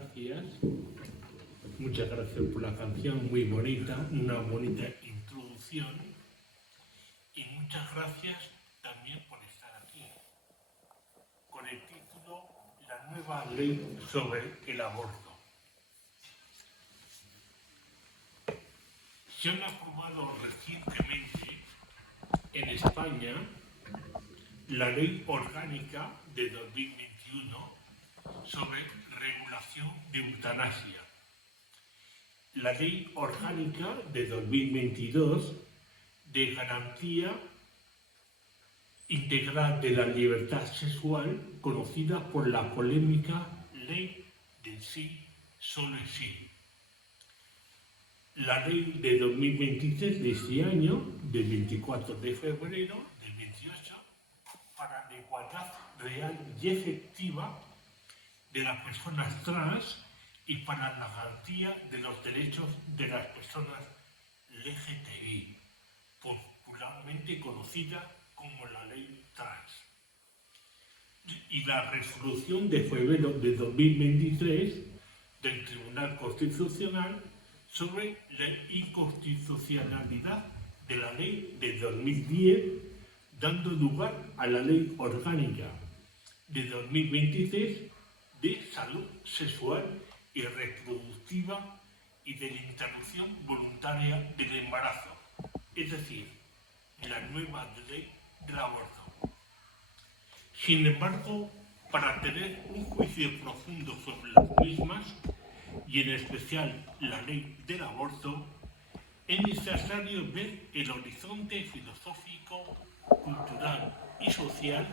gracias. Muchas gracias por la canción, muy bonita, una bonita introducción. Y muchas gracias también por estar aquí, con el título La nueva ley sobre el aborto. Se han aprobado recientemente en España la Ley Orgánica de 2021 sobre regulación de eutanasia, la Ley Orgánica de 2022 de garantía integral de la libertad sexual, conocida por la polémica Ley del Sí, solo es sí. La ley de 2023 de este año, del 24 de febrero del 28, para la igualdad real y efectiva de las personas trans y para la garantía de los derechos de las personas LGTBI, popularmente conocida como la ley trans. Y la resolución de febrero de 2023 del Tribunal Constitucional sobre la inconstitucionalidad de la ley de 2010, dando lugar a la Ley Orgánica de 2023 de salud sexual y reproductiva y de la interrupción voluntaria del embarazo, es decir, la nueva ley del aborto. Sin embargo, para tener un juicio profundo sobre las mismas, y en especial la ley del aborto, es necesario ver el horizonte filosófico, cultural y social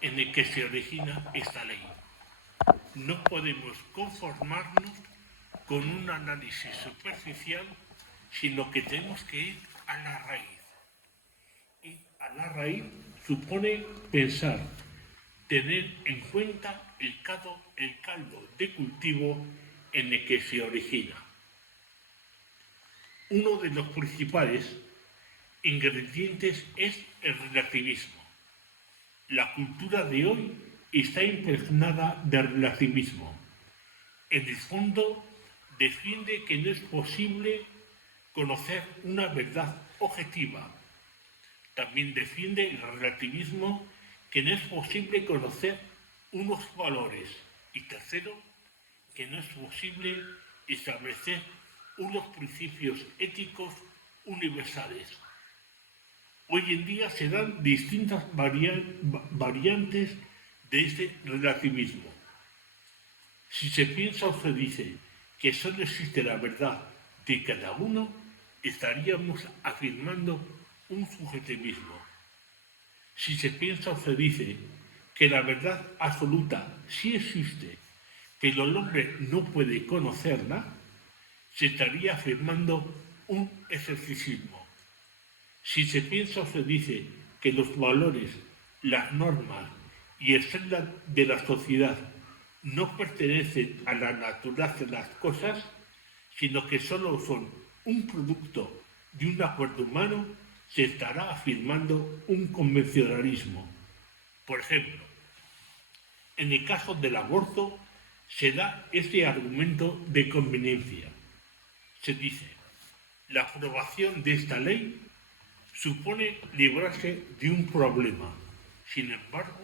en el que se origina esta ley. No podemos conformarnos con un análisis superficial, sino que tenemos que ir a la raíz. Y a la raíz supone pensar, tener en cuenta el caldo de cultivo en el que se origina. Uno de los principales ingredientes es el relativismo. La cultura de hoy está impregnada de relativismo. En el fondo, defiende que no es posible conocer una verdad objetiva. También defiende el relativismo que no es posible conocer unos valores. Y tercero, que no es posible establecer unos principios éticos universales. Hoy en día se dan distintas variantes de este relativismo. Si se piensa o se dice que solo existe la verdad de cada uno, estaríamos afirmando un subjetivismo. Si se piensa o se dice que la verdad absoluta sí existe, pero el hombre no puede conocerla, se estaría afirmando un escepticismo. Si se piensa o se dice que los valores, las normas y el estándar de la sociedad no pertenecen a la naturaleza de las cosas, sino que solo son un producto de un acuerdo humano, se estará afirmando un convencionalismo. Por ejemplo, en el caso del aborto se da este argumento de conveniencia. Se dice, la aprobación de esta ley supone librarse de un problema. Sin embargo,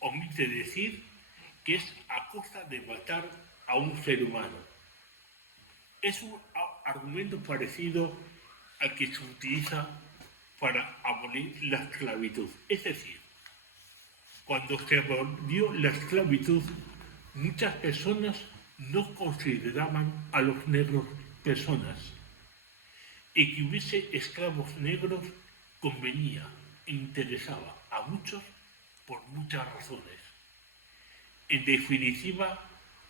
omite decir que es a costa de matar a un ser humano. Es un argumento parecido al que se utiliza para abolir la esclavitud. Es decir, cuando se abolió la esclavitud, muchas personas no consideraban a los negros personas, y que hubiese esclavos negros convenía e interesaba a muchos por muchas razones. En definitiva,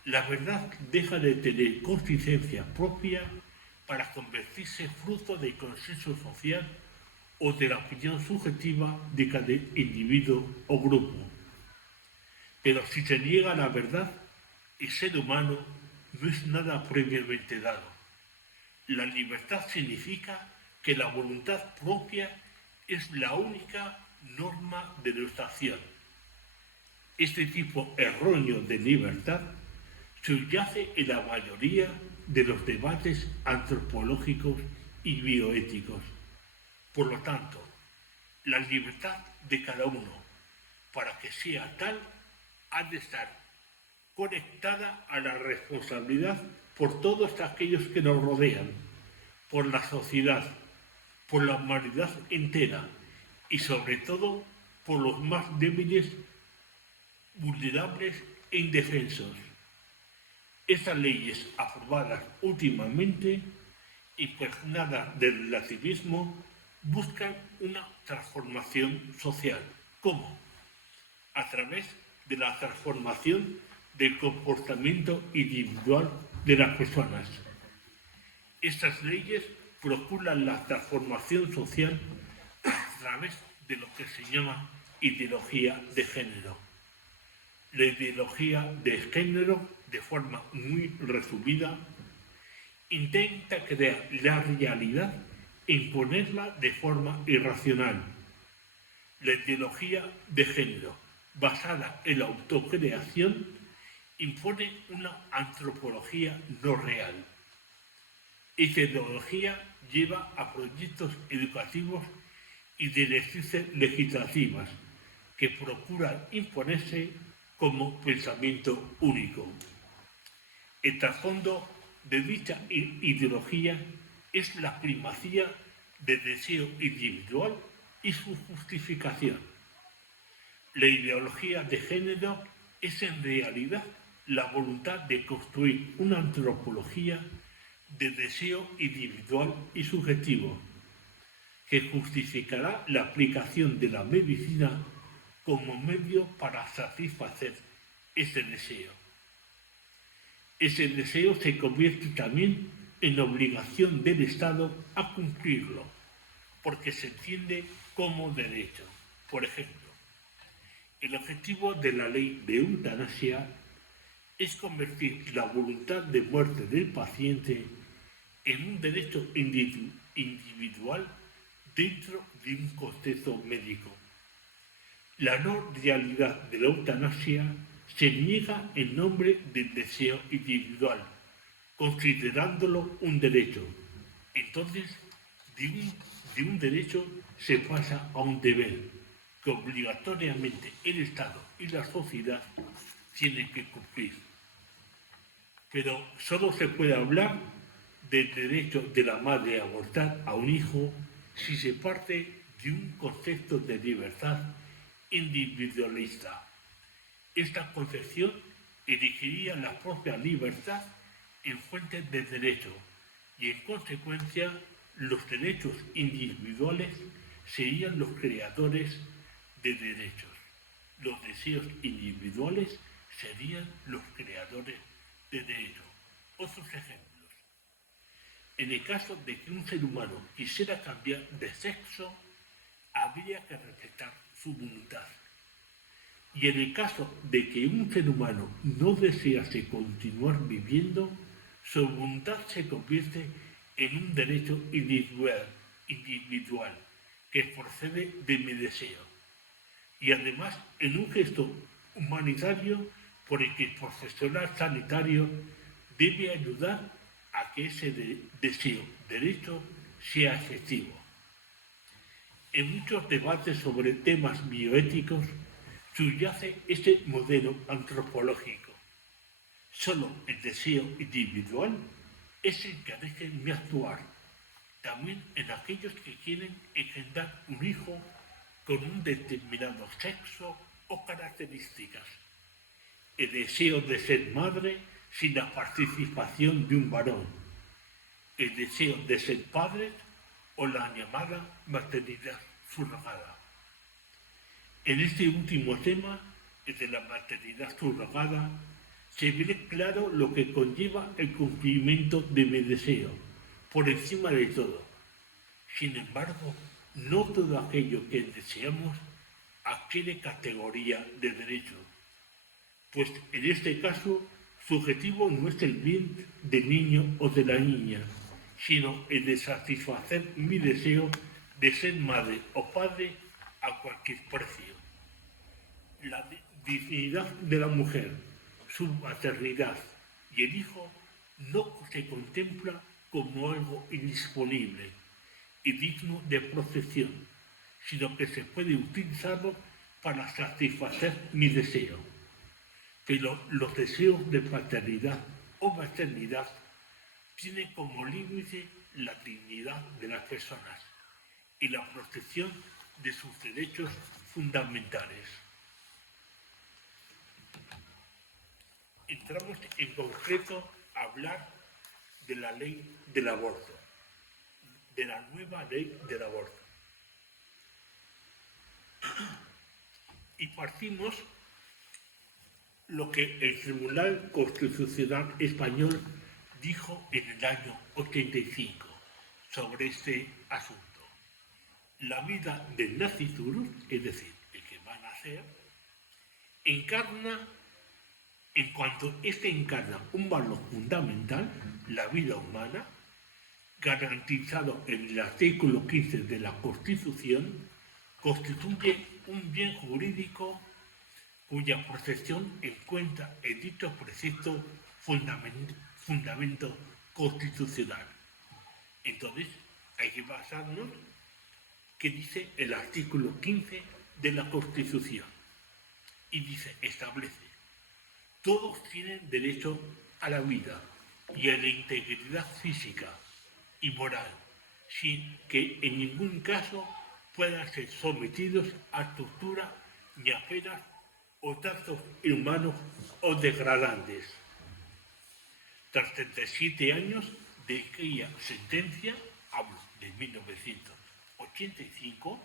la verdad deja de tener consistencia propia para convertirse fruto del consenso social o de la opinión subjetiva de cada individuo o grupo. Pero si se niega la verdad, el ser humano no es nada previamente dado. La libertad significa que la voluntad propia es la única norma de nuestra acción. Este tipo erróneo de libertad subyace en la mayoría de los debates antropológicos y bioéticos. Por lo tanto, la libertad de cada uno, para que sea tal, ha de estar conectada a la responsabilidad por todos aquellos que nos rodean, por la sociedad, por la humanidad entera y sobre todo por los más débiles, vulnerables e indefensos. Estas leyes aprobadas últimamente, impregnadas del relativismo, buscan una transformación social. ¿Cómo? A través de la transformación del comportamiento individual de las personas. Estas leyes procuran la transformación social a través de lo que se llama ideología de género. La ideología de género, de forma muy resumida, intenta crear la realidad e imponerla de forma irracional. La ideología de género, basada en la autocreación, impone una antropología no real. Esta ideología lleva a proyectos educativos y directrices legislativas que procuran imponerse como pensamiento único. El trasfondo de dicha ideología es la primacía del deseo individual y su justificación. La ideología de género es en realidad la voluntad de construir una antropología de deseo individual y subjetivo, que justificará la aplicación de la medicina como medio para satisfacer ese deseo. Ese deseo se convierte también en obligación del Estado a cumplirlo, porque se entiende como derecho. Por ejemplo, el objetivo de la ley de eutanasia es convertir la voluntad de muerte del paciente en un derecho individual dentro de un contexto médico. La no realidad de la eutanasia se niega en nombre del deseo individual, considerándolo un derecho. Entonces, de un derecho se pasa a un deber, que obligatoriamente el Estado y la sociedad tienen que cumplir. Pero solo se puede hablar del derecho de la madre a abortar a un hijo si se parte de un concepto de libertad individualista. Esta concepción erigiría la propia libertad en fuente de derecho y en consecuencia los derechos individuales serían los creadores de derechos. Los deseos individuales serían los creadores de derechos. Otros ejemplos. En el caso de que un ser humano quisiera cambiar de sexo, habría que respetar su voluntad. Y en el caso de que un ser humano no desease continuar viviendo, su voluntad se convierte en un derecho individual que procede de mi deseo. Y además en un gesto humanitario por el que el profesional sanitario debe ayudar a que ese deseo, derecho, sea efectivo. En muchos debates sobre temas bioéticos subyace este modelo antropológico. Solo el deseo individual es el que deja mi actuar, también en aquellos que quieren engendrar un hijo con un determinado sexo o características. El deseo de ser madre sin la participación de un varón. El deseo de ser padre o la llamada maternidad subrogada. En este último tema, el de la maternidad subrogada, se ve claro lo que conlleva el cumplimiento de mi deseo, por encima de todo. Sin embargo, no todo aquello que deseamos adquiere categoría de derecho, pues en este caso su objetivo no es el bien del niño o de la niña, sino el de satisfacer mi deseo de ser madre o padre a cualquier precio. La dignidad de la mujer, su maternidad, y el hijo no se contempla como algo indisponible y digno de protección, sino que se puede utilizarlo para satisfacer mi deseo. Pero los deseos de paternidad o maternidad tienen como límite la dignidad de las personas y la protección de sus derechos fundamentales. Entramos en concreto a hablar de la ley del aborto, de la nueva ley del aborto. Y partimos lo que el Tribunal Constitucional Español dijo en el año 85 sobre este asunto. La vida del nasciturus, es decir, el que va a nacer, encarna, en cuanto éste encarna un valor fundamental, la vida humana, garantizado en el artículo 15 de la Constitución, constituye un bien jurídico cuya protección encuentra en dicho precepto fundamento constitucional. Entonces, hay que basarnos que dice el artículo 15 de la Constitución. Y dice, establece, todos tienen derecho a la vida y a la integridad física y moral, sin que en ningún caso puedan ser sometidos a tortura ni a penas o tratos inhumanos o degradantes. Tras 37 años de aquella sentencia, hablo de 1985,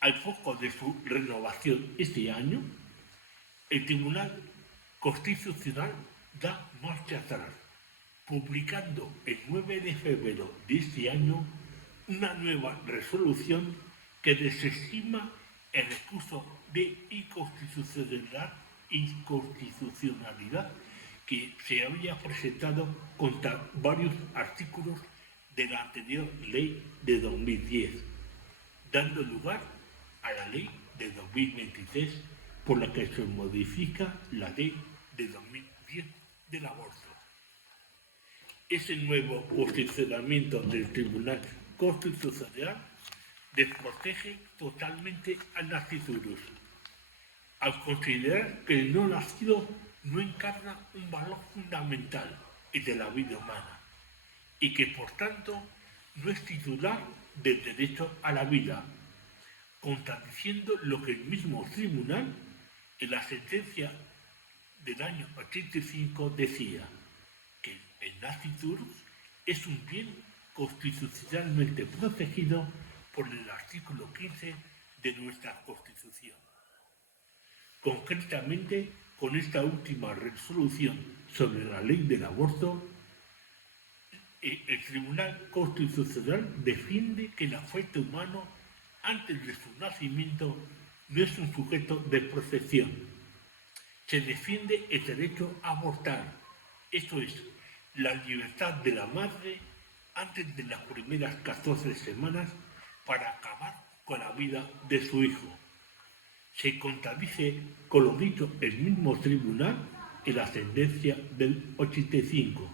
al poco de su renovación este año, el Tribunal Constitucional da marcha atrás, publicando el 9 de febrero de este año una nueva resolución que desestima el recurso de inconstitucionalidad que se había presentado contra varios artículos de la anterior ley de 2010, dando lugar a la ley de 2023 por la que se modifica la ley de 2010 del aborto. Ese nuevo posicionamiento del Tribunal Constitucional desprotege totalmente al nasciturus, al considerar que el no nacido no encarna un valor fundamental de la vida humana y que por tanto no es titular del derecho a la vida, contradiciendo lo que el mismo tribunal en la sentencia del año 85 decía, que el nasciturus es un bien constitucionalmente protegido por el artículo 15 de nuestra Constitución. Concretamente, con esta última resolución sobre la ley del aborto, el Tribunal Constitucional defiende que el afecto humano antes de su nacimiento no es un sujeto de protección. Se defiende el derecho a abortar, esto es, la libertad de la madre antes de las primeras 14 semanas para acabar con la vida de su hijo. Se contradice con lo dicho el mismo tribunal en la sentencia del 85.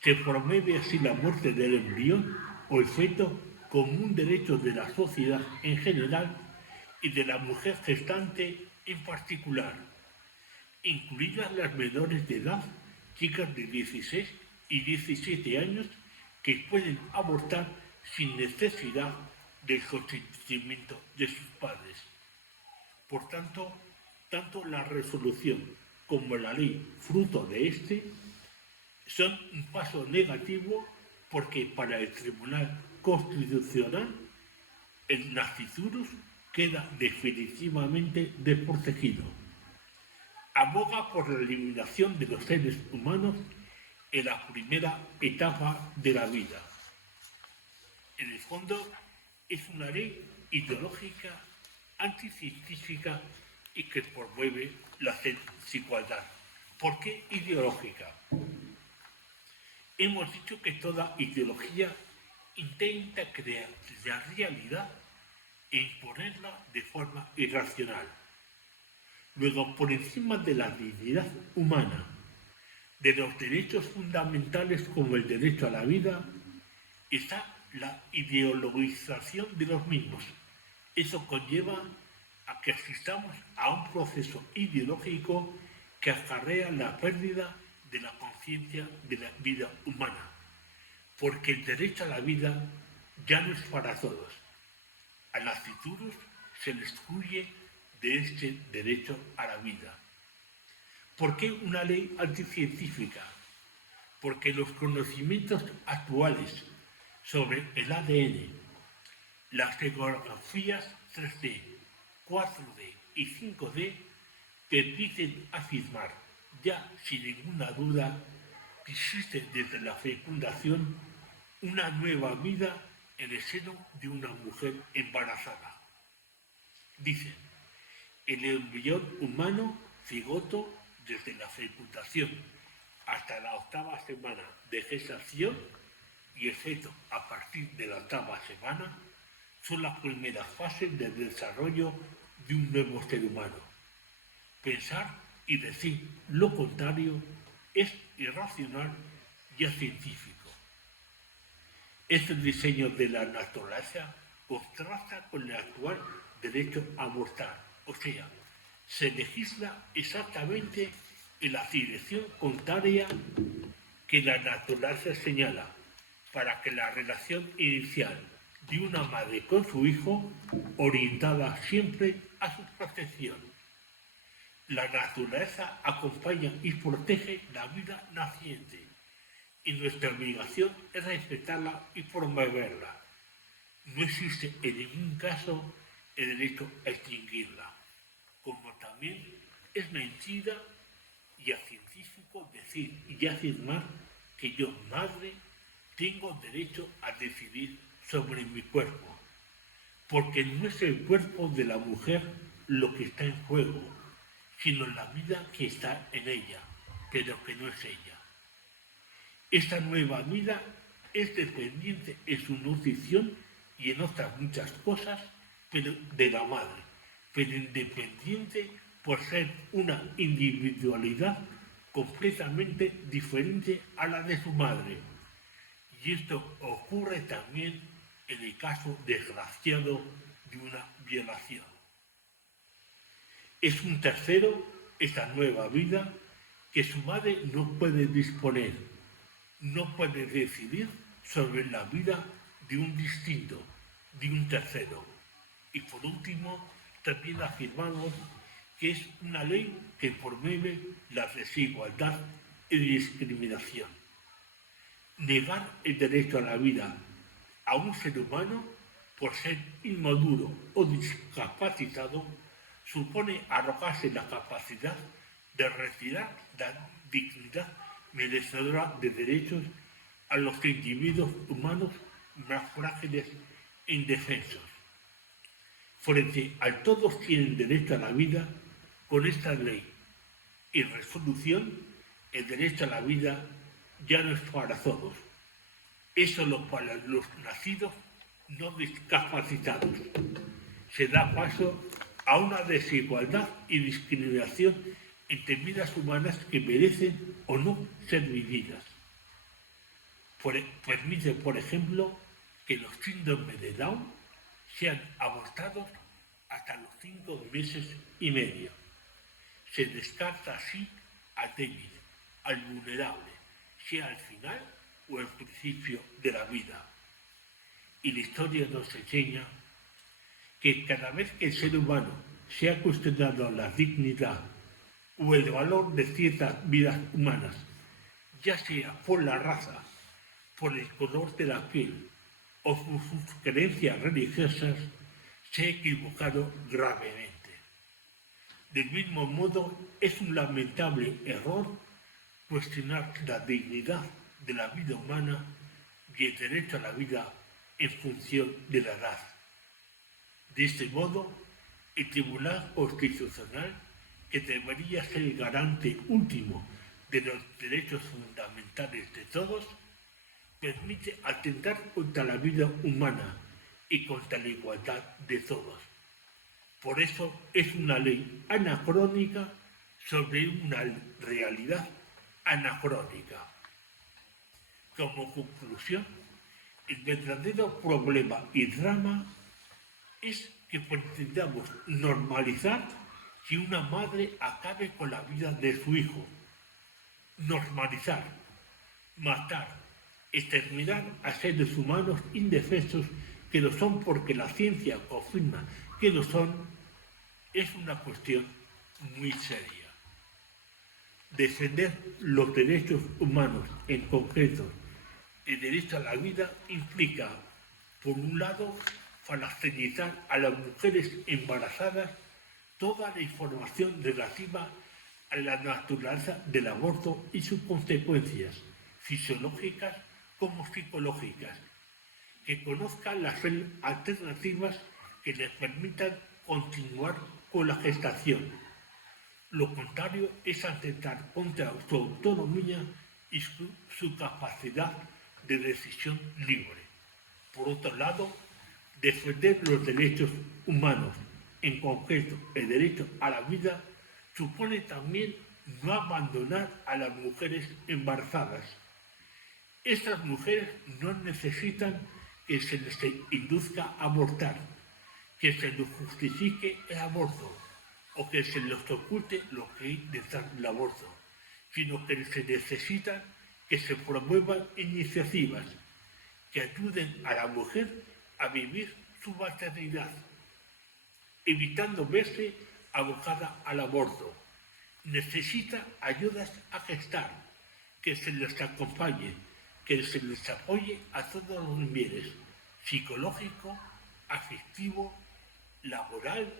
Se promueve así la muerte del embrión o el feto como un derecho de la sociedad en general y de la mujer gestante en particular, incluidas las menores de edad, chicas de 16 y 17 años que pueden abortar sin necesidad del consentimiento de sus padres. Por tanto, tanto la resolución como la ley fruto de este son un paso negativo porque para el Tribunal Constitucional el nasciturus queda definitivamente desprotegido. Aboga por la eliminación de los seres humanos en la primera etapa de la vida. En el fondo, es una ley ideológica, anticientífica y que promueve la desigualdad. ¿Por qué ideológica? Hemos dicho que toda ideología intenta crear la realidad e imponerla de forma irracional. Luego, por encima de la dignidad humana, de los derechos fundamentales como el derecho a la vida está la ideologización de los mismos. Eso conlleva a que asistamos a un proceso ideológico que acarrea la pérdida de la conciencia de la vida humana, porque el derecho a la vida ya no es para todos. A las futuros se les excluye de este derecho a la vida. ¿Por qué una ley anticientífica? Porque los conocimientos actuales sobre el ADN, las ecografías 3D, 4D y 5D permiten afirmar, ya sin ninguna duda, que existe desde la fecundación una nueva vida en el seno de una mujer embarazada. Dicen, el embrión humano cigoto desde la fecundación hasta la 8ª semana de gestación y el feto a partir de la 8ª semana son las primeras fases del desarrollo de un nuevo ser humano. Pensar y decir lo contrario es irracional y acientífico. Este diseño de la naturaleza contrasta con el actual derecho a abortar, o sea, se legisla exactamente en la dirección contraria que la naturaleza señala para que la relación inicial de una madre con su hijo, orientada siempre a su protección. La naturaleza acompaña y protege la vida naciente y nuestra obligación es respetarla y promoverla. No existe en ningún caso el derecho a extinguirla, como también es mentira y acientífico decir y afirmar que yo, madre, tengo derecho a decidir sobre mi cuerpo, porque no es el cuerpo de la mujer lo que está en juego, sino la vida que está en ella, pero que no es ella. Esta nueva vida es dependiente en su nutrición y en otras muchas cosas pero de la madre, pero independiente por ser una individualidad completamente diferente a la de su madre. Y esto ocurre también en el caso desgraciado de una violación. Es un tercero, esta nueva vida, que su madre no puede disponer, no puede decidir sobre la vida de un distinto, de un tercero. Y por último, también afirmamos que es una ley que promueve la desigualdad y discriminación. Negar el derecho a la vida a un ser humano por ser inmaduro o discapacitado supone arrogarse la capacidad de retirar la dignidad merecedora de derechos a los individuos humanos más frágiles e indefensos. Frente a todos tienen derecho a la vida, con esta ley y resolución, el derecho a la vida ya no es para todos, es solo para los nacidos no discapacitados. Se da paso a una desigualdad y discriminación entre vidas humanas que merecen o no ser vividas. Permite, por ejemplo, que los síndromes de Down sean abortados hasta los 5 meses y medio. Se descarta así al débil, al vulnerable, sea al final o al principio de la vida. Y la historia nos enseña que cada vez que el ser humano se ha cuestionado la dignidad o el valor de ciertas vidas humanas, ya sea por la raza, por el color de la piel o por sus creencias religiosas, se ha equivocado gravemente. Del mismo modo, es un lamentable error cuestionar la dignidad de la vida humana y el derecho a la vida en función de la edad. De este modo, el Tribunal Constitucional, que debería ser el garante último de los derechos fundamentales de todos, permite atentar contra la vida humana y contra la igualdad de todos. Por eso es una ley anacrónica sobre una realidad anacrónica. Como conclusión, el verdadero problema y drama es que pretendamos normalizar que una madre acabe con la vida de su hijo. Normalizar, matar, exterminar a seres humanos indefensos que lo son porque la ciencia confirma que lo son, es una cuestión muy seria. Defender los derechos humanos, en concreto el derecho a la vida, implica, por un lado, facilitar a las mujeres embarazadas toda la información relativa a la naturaleza del aborto y sus consecuencias fisiológicas como psicológicas, que conozcan las alternativas que les permitan continuar con la gestación. Lo contrario es atentar contra su autonomía y su capacidad de decisión libre. Por otro lado, defender los derechos humanos, en concreto el derecho a la vida, supone también no abandonar a las mujeres embarazadas. Estas mujeres no necesitan que se les induzca a abortar, que se les justifique el aborto o que se les oculte lo que hay detrás del aborto, sino que se necesita que se promuevan iniciativas que ayuden a la mujer a vivir su maternidad, evitando verse abocada al aborto. Necesita ayudas a gestar, que se les acompañe, que se les apoye a todos los niveles, psicológico, afectivo, laboral,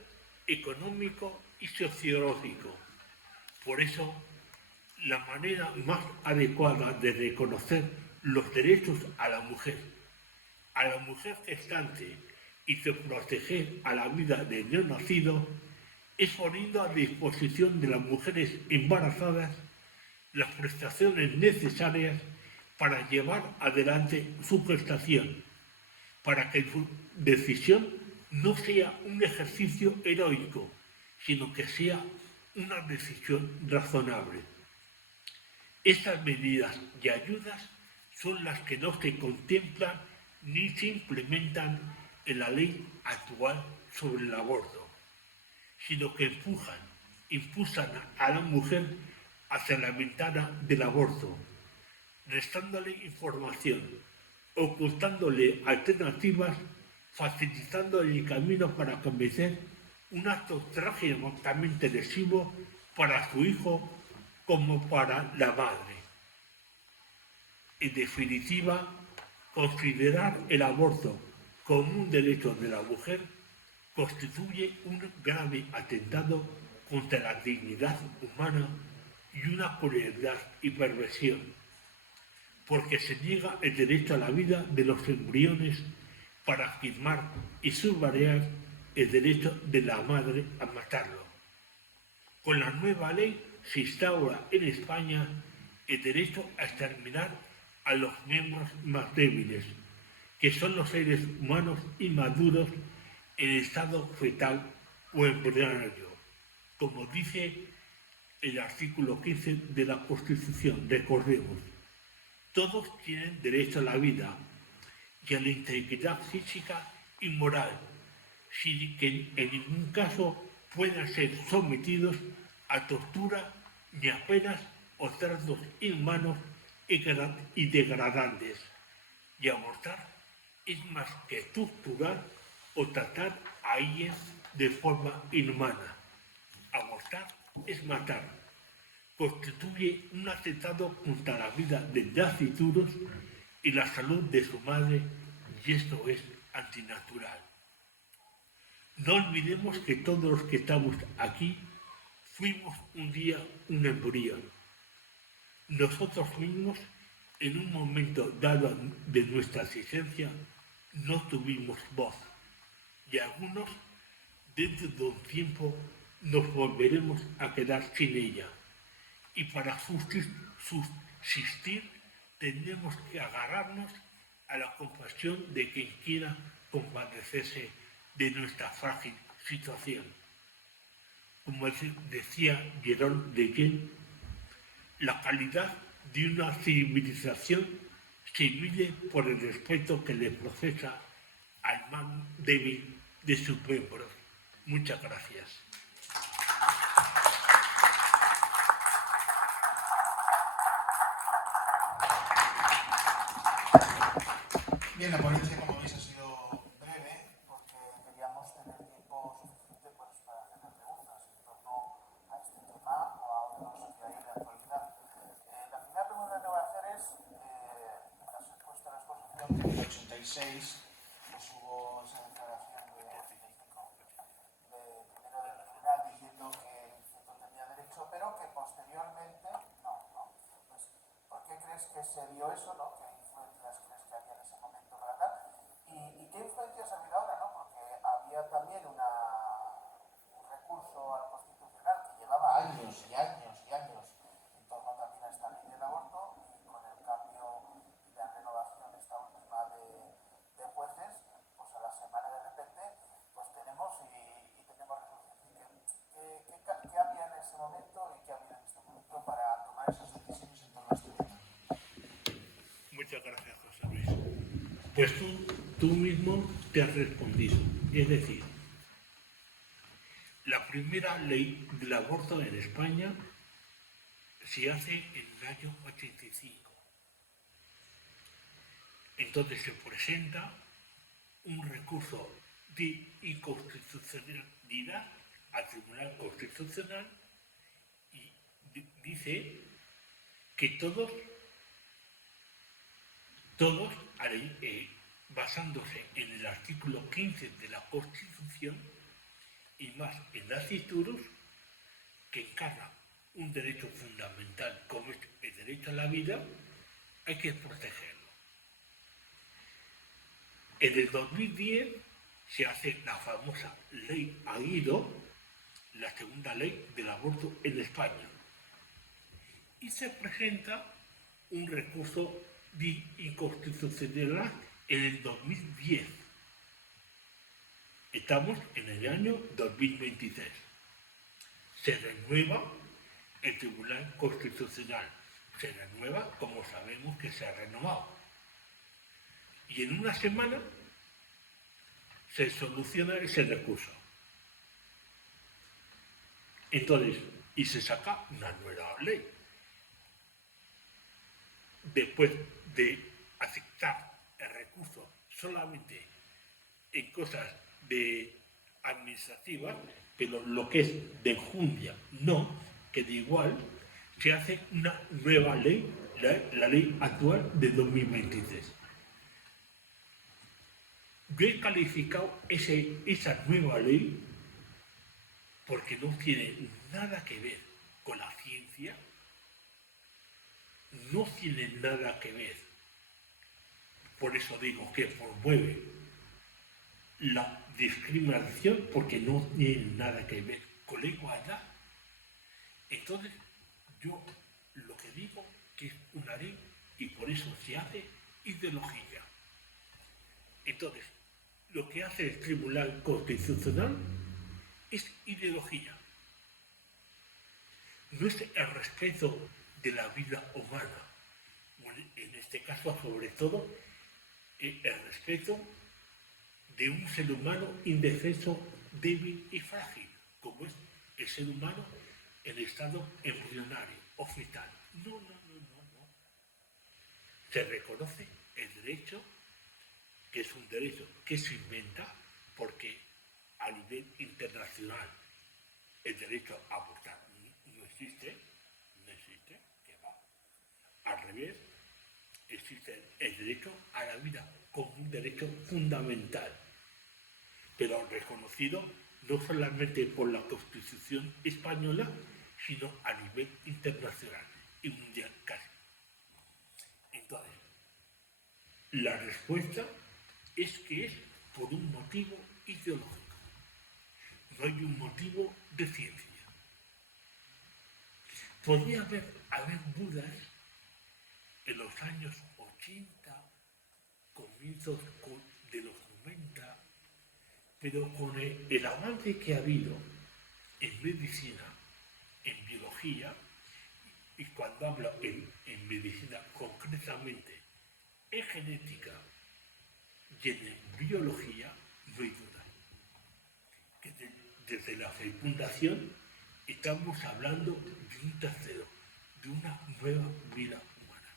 económico y sociológico. Por eso, la manera más adecuada de reconocer los derechos a la mujer gestante y de proteger a la vida del neonacido es poniendo a disposición de las mujeres embarazadas las prestaciones necesarias para llevar adelante su gestación, para que su decisión no sea un ejercicio heroico, sino que sea una decisión razonable. Estas medidas y ayudas son las que no se contemplan ni se implementan en la ley actual sobre el aborto, sino que impulsan a la mujer hacia la ventana del aborto, restándole información, ocultándole alternativas, facilitando el camino para cometer un acto trágicamente lesivo para su hijo como para la madre. En definitiva, considerar el aborto como un derecho de la mujer constituye un grave atentado contra la dignidad humana y una crueldad y perversión, porque se niega el derecho a la vida de los embriones para afirmar y subrayar el derecho de la madre a matarlo. Con la nueva ley se instaura en España el derecho a exterminar a los miembros más débiles, que son los seres humanos inmaduros en estado fetal o embrionario, como dice el artículo 15 de la Constitución. Recordemos, todos tienen derecho a la vida y a la integridad física y moral, sin que en ningún caso puedan ser sometidos a tortura ni a penas o tratos inhumanos y degradantes. Y abortar es más que torturar o tratar a alguien de forma inhumana. Abortar es matar. Constituye un atentado contra la vida de nacituros y la salud de su madre, y esto es antinatural. No olvidemos que todos los que estamos aquí fuimos un día un embrión. Nosotros mismos, en un momento dado de nuestra existencia, no tuvimos voz, y algunos, dentro de un tiempo, nos volveremos a quedar sin ella. Y para subsistir tendremos que agarrarnos a la compasión de quien quiera compadecerse de nuestra frágil situación. Como decía Guérard de Gen, La calidad de una civilización se mide por el respeto que le profesa al más débil de sus miembros. Muchas gracias. Bien, la ponencia, como veis, ha sido breve porque queríamos tener tiempo suficiente para hacer preguntas en torno a este tema o a otros que hay de actualidad. La primera pregunta que voy a hacer es, has expuesto en la exposición que en el 86 pues, hubo esa declaración de primero del tribunal diciendo que el feto tenía derecho, pero que posteriormente no. Pues, ¿por qué crees que se dio eso, no? ¿Qué influencias crees que había en ese momento para tal? ¿Y qué influencias ha habido ahora, no? Porque había también un recurso al Constitucional que llevaba años y años y años en torno también a esta ley del aborto, y con el cambio y la renovación esta última de jueces, pues a la semana de repente pues tenemos resolución. ¿Qué había en ese momento y qué había en este momento para tomar esas decisiones en torno a este tema? Muchas gracias, José Luis. Pues tú mismo te has respondido. Es decir, la primera ley del aborto en España se hace en el año 85. Entonces se presenta un recurso de inconstitucionalidad al Tribunal Constitucional y dice que todos, basándose en el artículo 15 de la Constitución y más en las Iturus, que encarna un derecho fundamental como es el derecho a la vida, hay que protegerlo. En el 2010 se hace la famosa Ley Aguido, la segunda ley del aborto en España, y se presenta un recurso de inconstitucionalidad en el 2010. Estamos en el año 2023. Se renueva el Tribunal Constitucional. Se renueva como sabemos que se ha renovado. Y en una semana se soluciona ese recurso. Entonces, y se saca una nueva ley. Después de aceptar el recurso solamente en cosas administrativas, pero lo que es de enjundia no, que de igual se hace una nueva ley, la ley actual de 2023. Yo he calificado esa nueva ley porque no tiene nada que ver con la ciencia, no tiene nada que ver, por eso digo que promueve la discriminación porque no tiene nada que ver con la igualdad. Entonces, yo lo que digo que es una ley y por eso se hace ideología. Entonces, lo que hace el Tribunal Constitucional es ideología. No es el respeto de la vida humana, en este caso sobre todo el respeto de un ser humano indefenso, débil y frágil, como es el ser humano en estado embrionario o fetal. No. Se reconoce el derecho, que es un derecho que se inventa porque a nivel internacional el derecho a abortar no existe, que va. Al revés, existe el derecho a la vida como un derecho fundamental, pero reconocido no solamente por la Constitución española, sino a nivel internacional y mundial casi. Entonces, la respuesta es que es por un motivo ideológico. No hay un motivo de ciencia. Podría haber dudas en los años 80, comienzos de los 90, pero con el avance que ha habido en medicina, en biología Y cuando hablo en medicina concretamente, en genética y en biología, no hay duda que desde la fecundación estamos hablando de un tercero, de una nueva vida humana.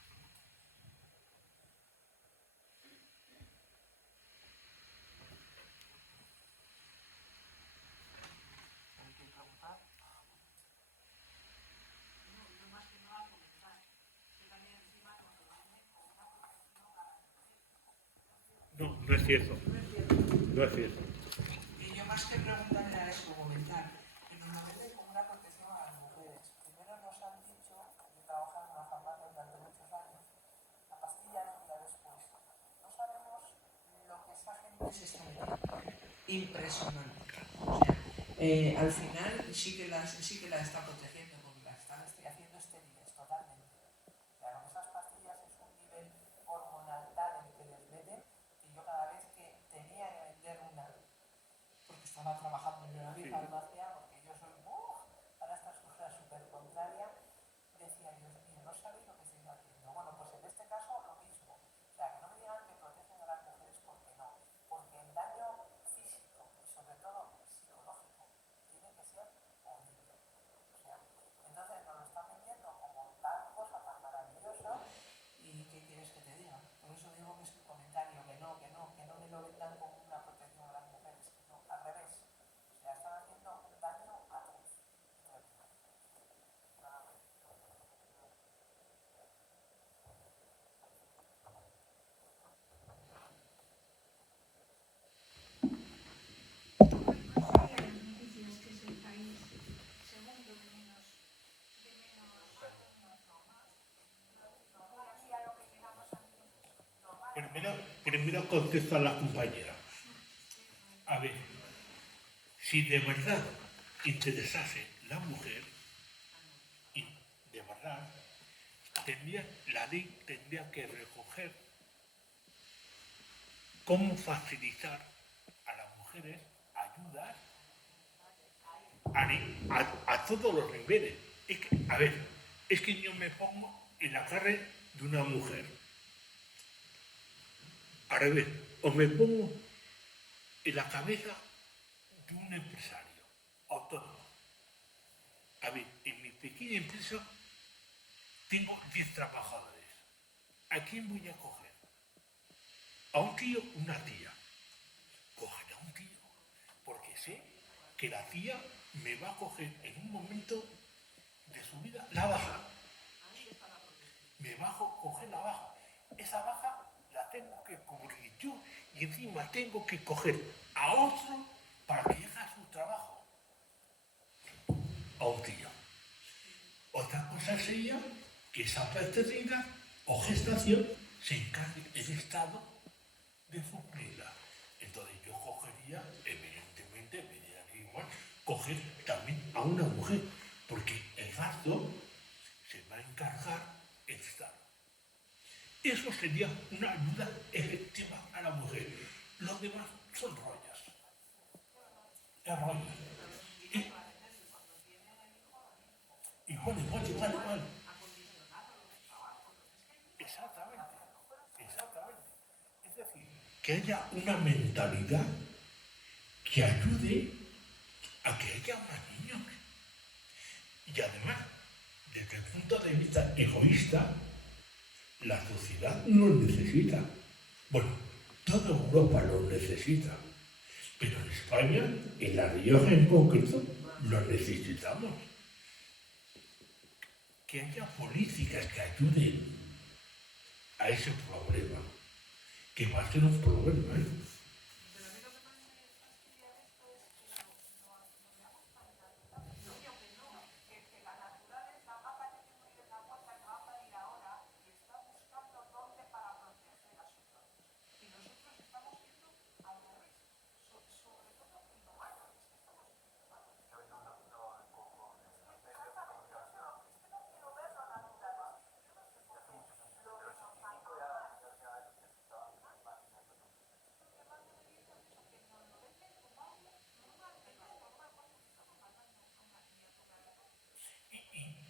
No, no es cierto. No es cierto. Y yo más que preguntar era eso, comentar, que nos lo venden como una protección a las mujeres. Primero nos han dicho, yo trabajaba en una farmacia durante muchos años, la pastilla es un día después. No sabemos lo que esa gente Se está metiendo. Impresionante. O sea, al final sí que las está protegiendo porque las están haciendo estériles totalmente. Claro que esas pastillas es un nivel hormonal tal el que les meten que yo cada vez que tenía que vender una, porque estaba trabajando en una farmacia, porque yo soy para estas cosas súper contraria, decía, Dios mío, no sabéis lo que estoy haciendo. Bueno, pues en este caso lo mismo. O sea, que no me digan que protegen a las mujeres porque no. Porque el daño físico y sobre todo psicológico tiene que ser horrible. O sea, entonces nos lo están vendiendo como tal cosa tan maravillosa. ¿Y qué quieres que te diga? Por eso digo que es un comentario, que no me lo vendan como una protección a las mujeres, que no, Al revés. O sea, están haciendo un daño atroz. Primero contesto a la compañera. A ver, si de verdad interesase la mujer, y de verdad, la ley tendría que recoger cómo facilitar a las mujeres ayudas a todos los niveles. Es que yo me pongo en la carne de una mujer. Al revés, o me pongo en la cabeza de un empresario autónomo. A ver, en mi pequeña empresa tengo 10 trabajadores. ¿A quién voy a coger? ¿A un tío o una tía? Coger a un tío, porque sé que la tía me va a coger en un momento de su vida la baja. Me va a coger la baja. Esa baja la tengo que cubrir yo y encima tengo que coger a otro para que haga su trabajo. A un tío. Otra cosa sería que esa paternidad o gestación se encargue el Estado de suplirla. Entonces yo cogería, evidentemente, me daría igual, coger también a una mujer, porque el gasto se va a encargar el Estado. Eso sería una ayuda efectiva a la mujer. Los demás son rollos. Es rollo. Igual. Exactamente. Es decir, que haya una mentalidad que ayude a que haya más niños. Y además, desde el punto de vista egoísta, la sociedad no lo necesita. Bueno, toda Europa lo necesita. Pero en España, en La Rioja en concreto, lo necesitamos. Que haya políticas que ayuden a ese problema, que va a ser un problema, ¿eh?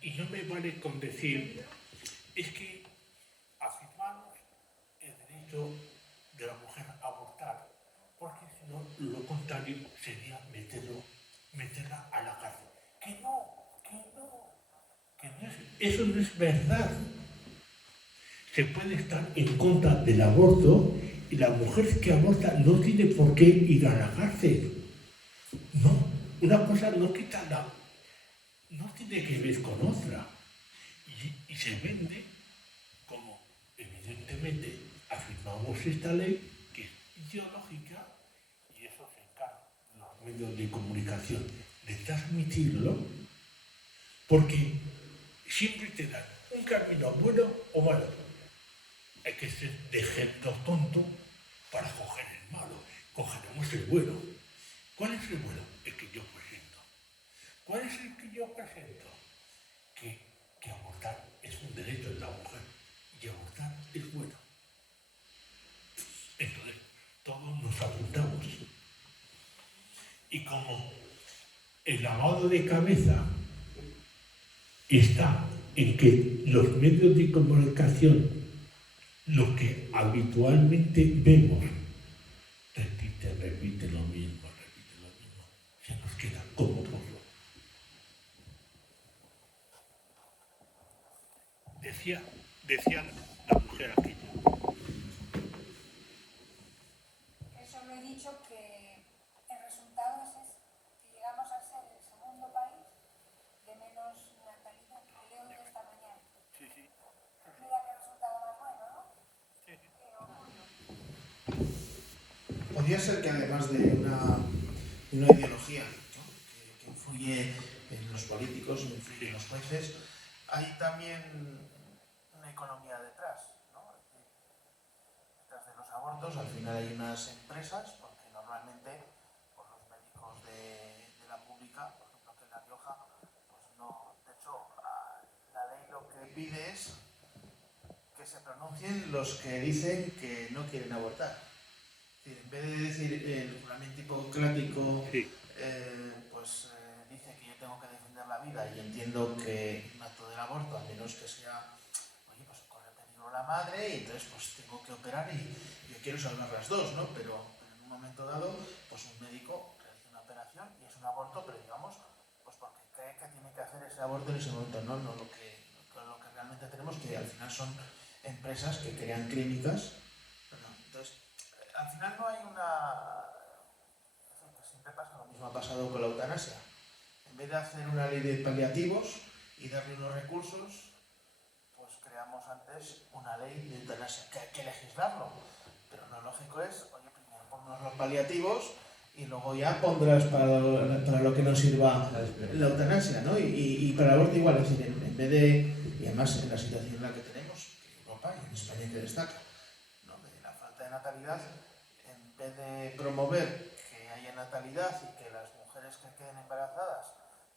Y no me vale con decir, es que afirmamos el derecho de la mujer a abortar, porque si no, lo contrario sería meterla a la cárcel. Que no, que no es, eso no es verdad. Se puede estar en contra del aborto y la mujer que aborta no tiene por qué ir a la cárcel. No, una cosa no quita la... no tiene que ver con otra. Y se vende como, evidentemente, afirmamos esta ley, que es ideológica, y eso se encarga los medios de comunicación de transmitirlo, porque siempre te dan un camino bueno o malo. Hay que ser de ejemplo tonto para coger el malo. Cogeremos el bueno. ¿Cuál es el bueno? El que yo presento. ¿Cuál es el que yo presento? Que abortar es un derecho de la mujer y abortar es bueno. Entonces, todos nos apuntamos. Y como el lavado de cabeza está en que los medios de comunicación, lo que habitualmente vemos, repite lo mismo, se nos queda como porro. Decía la mujer aquella. Eso lo he dicho que el resultado es que llegamos a ser el segundo país de menos natalidad. Te leo de esta mañana. Sí. Mira qué resultado más bueno, ¿no? Sí. Qué orgullo. Podría ser que además de una ideología, ¿no?, que influye en los políticos, influye en los jueces, hay también una economía detrás, ¿no? Detrás de los abortos al final hay unas empresas, porque normalmente pues, los médicos de la pública, por ejemplo que en La Rioja, pues no, de hecho la ley lo que pide es que se pronuncien los que dicen que no quieren abortar. En vez de decir el juramento hipocrático, Sí. dice que yo tengo que defender la vida y entiendo que un acto del aborto, a menos que sea, oye, pues corre peligro la madre y entonces pues tengo que operar y yo quiero salvar las dos, ¿no? Pero en un momento dado, pues un médico realiza una operación y es un aborto, pero digamos, pues porque cree que tiene que hacer ese aborto en ese momento, no lo que realmente tenemos, que al final son empresas que crean clínicas. Entonces, al final no hay una... Siempre pasa lo mismo, ha pasado con la eutanasia. En vez de hacer una ley de paliativos y darle unos recursos, pues creamos antes una ley de eutanasia, que hay que legislarlo. Pero lo lógico es, oye, primero ponnos los paliativos y luego ya pondrás para lo que nos sirva la eutanasia, ¿no? Y para el aborto igual, es decir, en vez de... Y además en la situación en la que tenemos, en Europa y en España que destaca, ¿no?, de la falta de natalidad, en vez de promover que haya natalidad y que las mujeres que queden embarazadas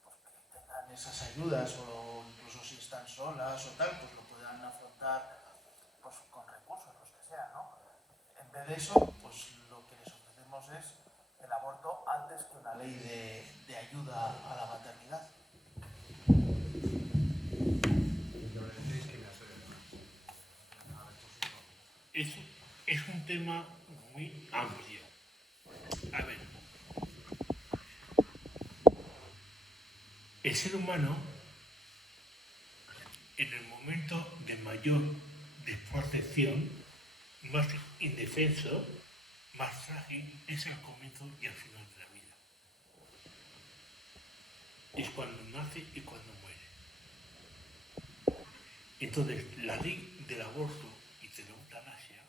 pues que tengan esas ayudas o incluso si están solas o tal, pues lo puedan afrontar pues con recursos, los que sean, ¿no? En vez de eso, pues lo que les ofrecemos es el aborto antes que una ley de ayuda a la maternidad. Es un tema muy amplio. A ver, el ser humano, en el momento de mayor desprotección, más indefenso, más frágil, es el comienzo y el final de la vida. Es cuando nace y cuando muere. Entonces, la ley del aborto y de la eutanasia,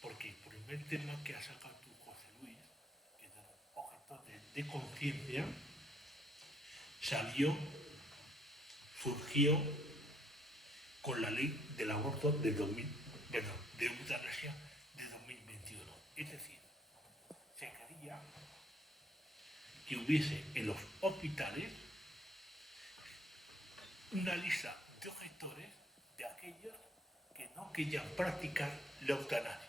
porque el primer tema que ha sacado tú, José Luis, que es el objeto de conciencia, surgió con la ley del aborto de eutanasia de 2021. Es decir, se quería que hubiese en los hospitales una lista de objetores de aquellos que no querían practicar la eutanasia.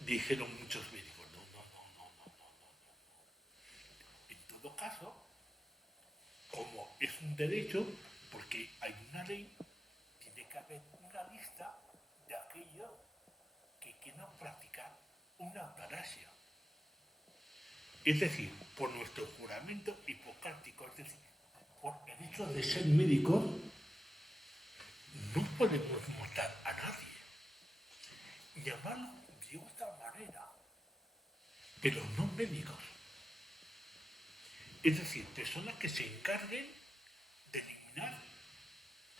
Dijeron muchos médicos, no. En todo caso, como es un derecho porque hay una ley, tiene que haber una lista de aquellos que quieran practicar una eutanasia. Es decir, por nuestro juramento hipocrático, es decir, por el hecho de ser médicos, no podemos matar a nadie. Llamarlo de otra manera, pero no médicos. Es decir, personas que se encarguen de eliminar,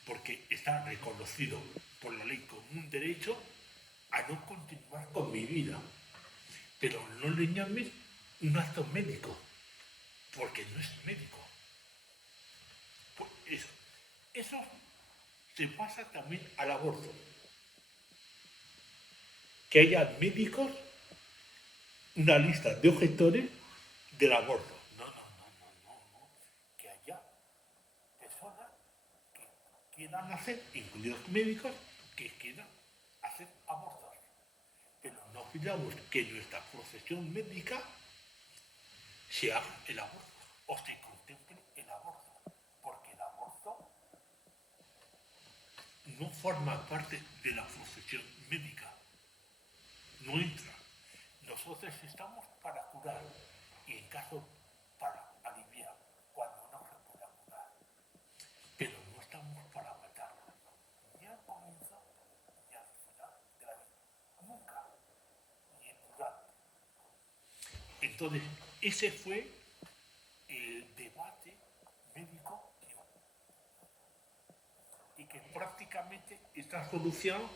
porque está reconocido por la ley como un derecho a no continuar con mi vida. Pero no le llames un acto médico, porque no es médico. Pues eso se pasa también al aborto. Que haya médicos, una lista de objetores del aborto. No. Que haya personas que quieran hacer, incluidos médicos, que quieran hacer abortos. Pero no olvidamos que en nuestra profesión médica se haga el aborto o se contemple el aborto, porque el aborto no forma parte de la profesión médica, no entra. Nosotros estamos para curar y en caso para aliviar cuando no se pueda curar, pero no estamos para matar, ni al comienzo ni al final de la vida, nunca, ni en durante. Entonces, ese fue el debate médico que hubo y que prácticamente está solucionado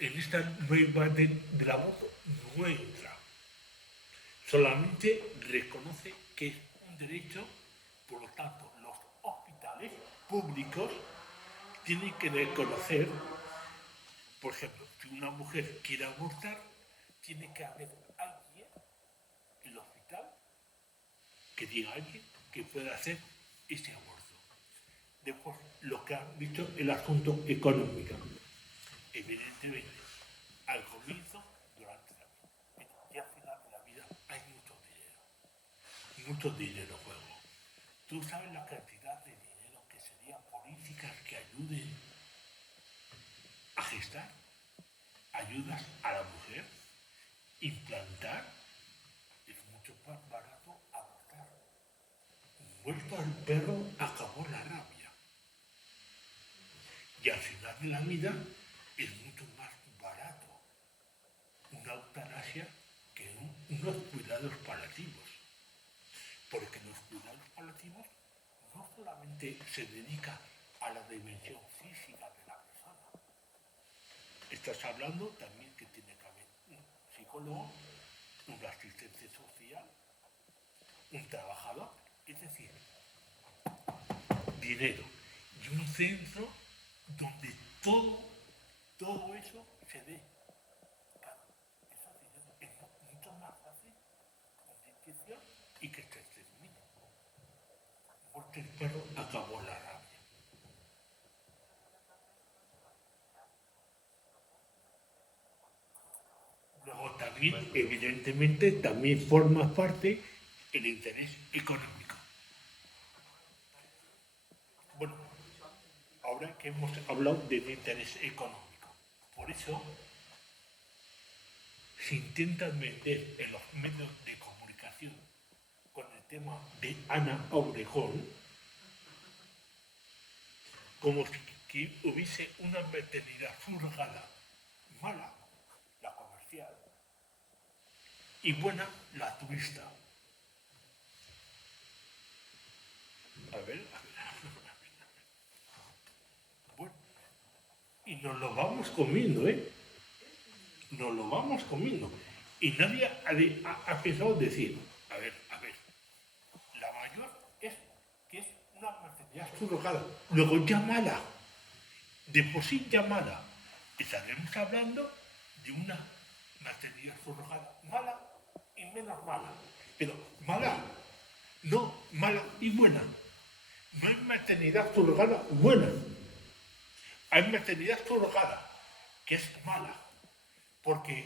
en esta nueva del aborto no entra. Solamente reconoce que es un derecho, por lo tanto, los hospitales públicos tienen que reconocer, por ejemplo, si una mujer quiere abortar, tiene que haber alguien en el hospital que diga a alguien que pueda hacer ese aborto. Después, lo que ha dicho el asunto económico. Evidentemente, al comienzo, durante la vida y al final de la vida hay mucho dinero en juego. ¿Tú sabes la cantidad de dinero que serían políticas que ayuden a gestar? Ayudas a la mujer, implantar, es mucho más barato abortar. Muerto al perro, acabó la rabia. Y al final de la vida es mucho más barato una eutanasia que unos cuidados paliativos. Porque los cuidados paliativos no solamente se dedican a la dimensión física de la persona. Estás hablando también que tiene que haber un psicólogo, un asistente social, un trabajador, es decir, dinero y un centro donde todo eso se dé. Claro, eso dinero es mucho más fácil una inyección y que se termine. Porque el perro acabó la rabia. Luego también, evidentemente, también forma parte el interés económico. Bueno, ahora que hemos hablado del interés económico, por eso se intentan meter en los medios de comunicación con el tema de Ana Obregón, como si hubiese una maternidad surrogada mala, la comercial, y buena, la turista. A ver. Bueno, y nos lo vamos comiendo, ¿eh? Nos lo vamos comiendo. Y nadie ha pensado decir, a ver, la mayor es que es una maternidad surrogada, luego ya mala, de por sí ya mala. Estaremos hablando de una maternidad surrogada mala y menos mala. Pero mala, no mala y buena. No hay maternidad surrogada buena. Hay maternidad surrogada que es mala, porque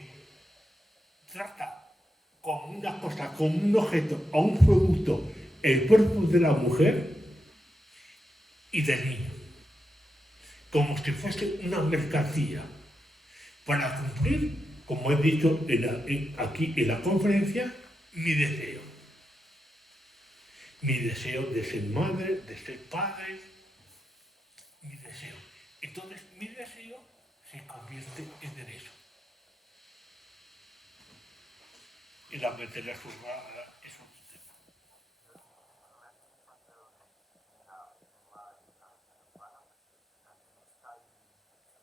trata como una cosa, como un objeto, a un producto el cuerpo de la mujer y del niño, como si fuese una mercancía, para cumplir, como he dicho aquí en la conferencia, mi deseo. Mi deseo de ser madre, de ser padre, mi deseo. Entonces, mi deseo se convierte en derecho. Y la maternidad subrogada es un sistema.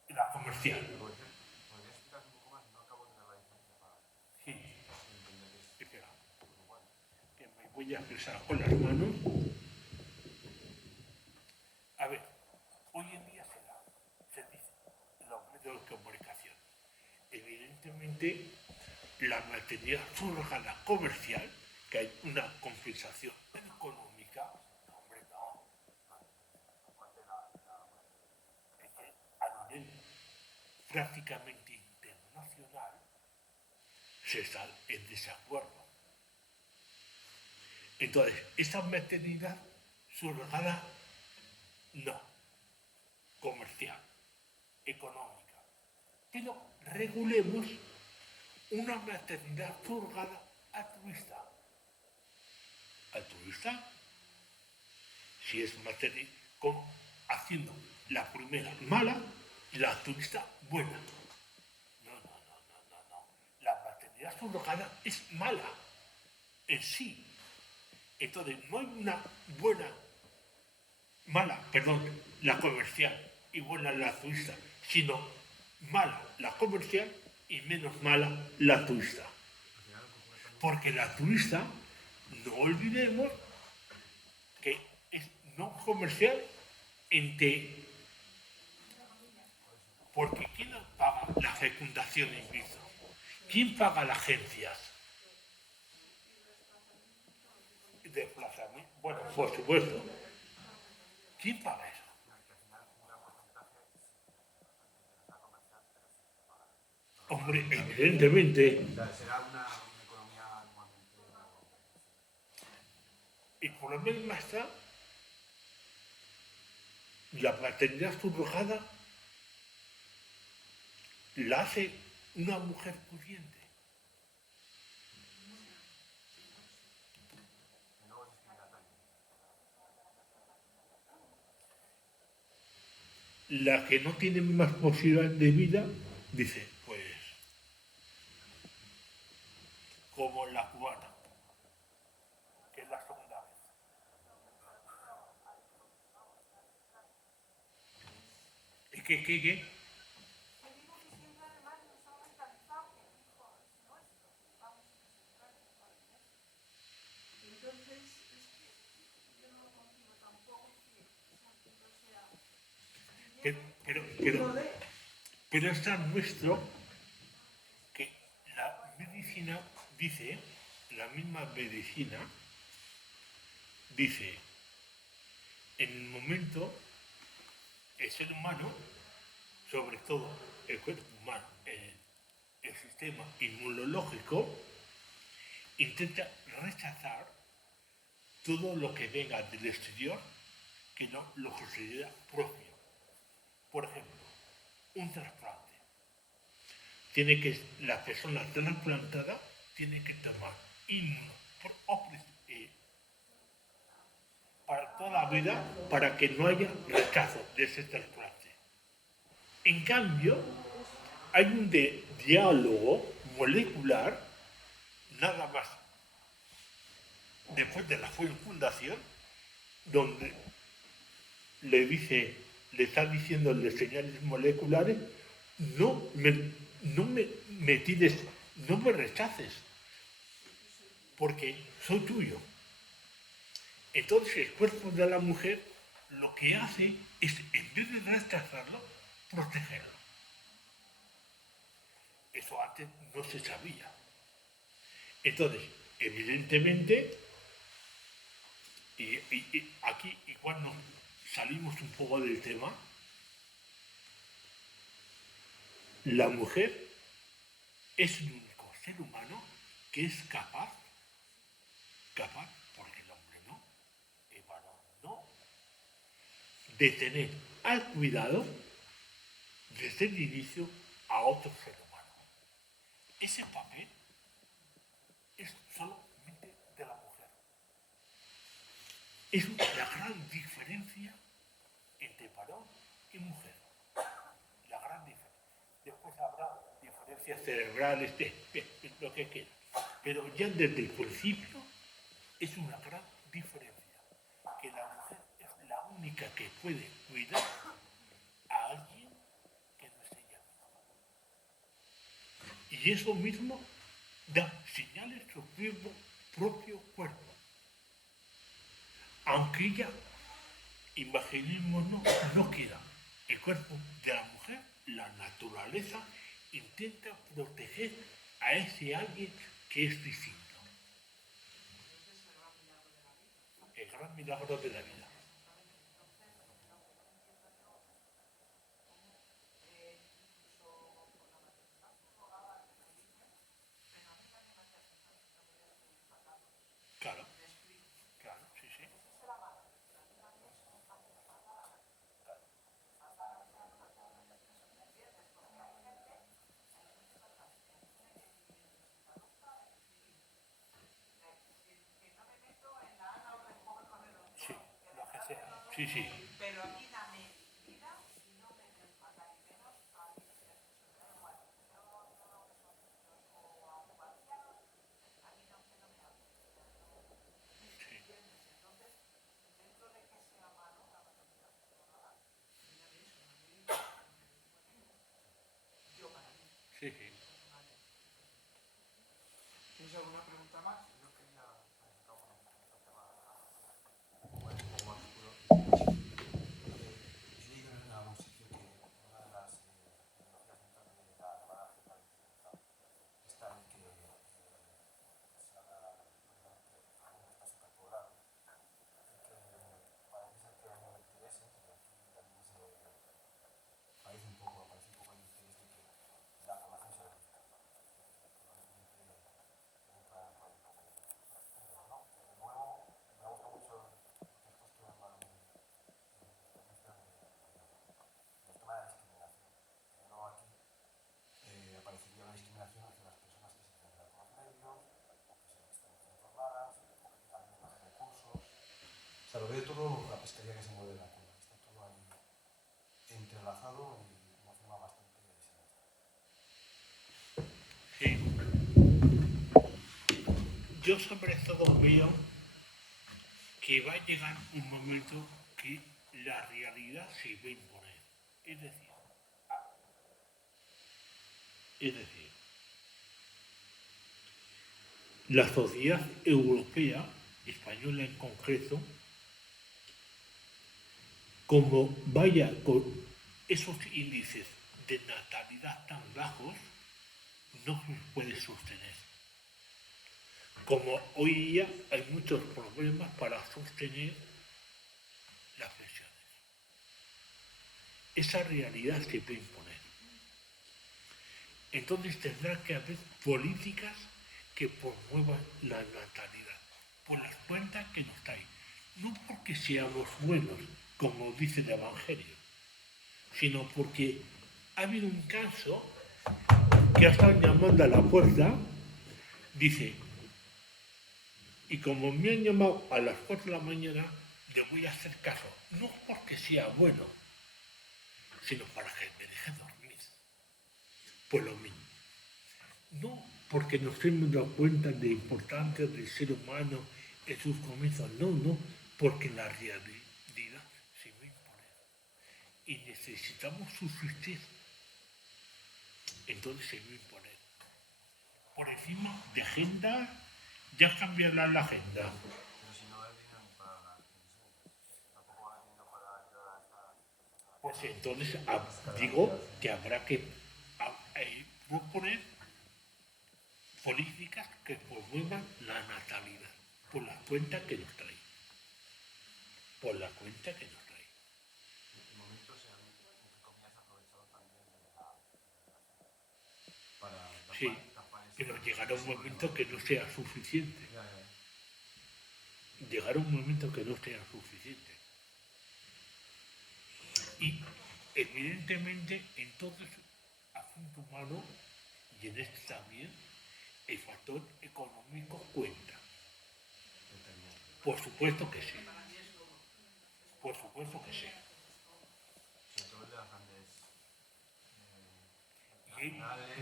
Y la comercial. Sí. Espera. Que me voy a expresar con las manos. A ver, hoy en día se dice los medios de comunicación. Evidentemente, la maternidad subrogada comercial, que hay una compensación económica, hombre, no. Es que a nivel prácticamente internacional se está en desacuerdo. Entonces, esa maternidad subrogada, no, comercial, económica. Pero regulemos una maternidad subrogada altruista. Altruista, si es maternidad, como haciendo la primera mala y la altruista buena. No. La maternidad subrogada es mala en sí. Entonces, no hay una la comercial y buena la altruista, sino mala la comercial y menos mala la altruista. Porque la altruista, no olvidemos que es no comercial porque ¿quién paga la fecundación in vitro? ¿Quién paga las agencias? Desplazamiento. Bueno, por supuesto. ¿Quién paga eso? Hombre, evidentemente. El problema está la maternidad subrogada la hace una mujer pudiente. La que no tiene más posibilidades de vida, dice, pues, como la cubana, que es la segunda vez. ¿Y qué? Pero es tan nuestro que la medicina dice, la misma medicina dice, en el momento, el ser humano, sobre todo el cuerpo humano, el sistema inmunológico, intenta rechazar todo lo que venga del exterior que no lo considera propio. Por ejemplo, un trasplante. La persona trasplantada tiene que tomar para toda la vida para que no haya rechazo de ese trasplante. En cambio, hay un diálogo molecular, nada más, después de la fecundación, donde le está diciendo de señales moleculares, no me rechaces, porque soy tuyo. Entonces el cuerpo de la mujer lo que hace es, en vez de rechazarlo, protegerlo. Eso antes no se sabía. Entonces, evidentemente, y aquí igual nos salimos un poco del tema, la mujer es el único ser humano que es capaz, porque el hombre no, de tener al cuidado desde el inicio a otro ser humano. Ese papel es solamente de la mujer. Es la gran diferencia entre varón y mujer. La gran diferencia. Después habrá diferencias cerebrales, de lo que quiera. Pero ya desde el principio es una gran diferencia. Que la mujer es la única que puede cuidar a alguien que no es ella misma. Y eso mismo da señales su propio cuerpo. Aunque ella, imaginémonos, no quiera. El cuerpo de la mujer, la naturaleza, intenta proteger a ese alguien que es distinto. El gran milagro de la vida. Claro, claro, sí, sí. Sí, lo que sea. Sí, sí. Pero a mí dame vida y no me des matar y menos a alguien que es me da igual. Yo todo lo que son niños o ancianos, a mí no, que no me hable. ¿Entiendes? Entonces, dentro de que sea malo, la maternidad no lo haga. Mira de eso, no me digas. Yo para mí. Sí, sí. Vale. ¿Tienes alguna pregunta más? Yo quería preguntar un tema un poco más oscuro. He leído en algún sitio que una de las ideologías dentro de la llamada agenda 2030 está en que se habla precisamente que el mundo está superpoblado y que parece ser que hay un interés, y aquí también parece un poco, aparece un poco el interés de que la población se reduzca. Probablemente entra por ahí un poco de ¿no? De nuevo, me gusta mucho lo que has puesto en valor en cuestión del tema de la discriminación. De nuevo aquí aparecería una discriminación hacia las personas que se centran con los medios, o que están desinformadas, o que tienen menos recursos. O sea, lo veo todo la pescaría que se mueve en la cola. Está todo ahí entrelazado y de una forma bastante siniestra. Sí. Yo sobre todo veo que va a llegar un momento que la realidad se va a imponer. Es decir, la sociedad europea, española en concreto, como vaya con esos índices de natalidad tan bajos, no se puede sostener. Como hoy día hay muchos problemas para sostener las pensiones. Esa realidad se puede imponer. Entonces tendrá que haber políticas que promuevan la natalidad, por las cuentas que nos traen. No porque seamos buenos, como dice el Evangelio, sino porque ha habido un caso que ha estado llamando a la puerta, dice, y como me han llamado a las 4 de la mañana, le voy a hacer caso, no porque sea bueno, sino para que me deje dormir. Pues lo mismo. No porque nos hemos dado cuenta de la importancia del ser humano en sus comienzos, no, porque la realidad se va a imponer. Y necesitamos subsistir. Entonces se va a imponer. Por encima de agenda, ya cambiará la agenda. Pero si no hay dinero ni para las pensiones, tampoco hay dinero para ayudar a estas. Pues entonces digo que habrá que proponer políticas que promuevan la natalidad, por la cuenta que nos trae. Por la cuenta que nos trae. En momentos se han, entre comillas, aprovechado también de la para Sí, tapar ese. pero llegará un momento que no sea suficiente. Ya, ya. Llegará un momento que no sea suficiente. Y evidentemente en todo ese asunto humano, y en este también, el factor económico cuenta. Por supuesto que sí. Por supuesto que sí. Sobre todo el de las grandes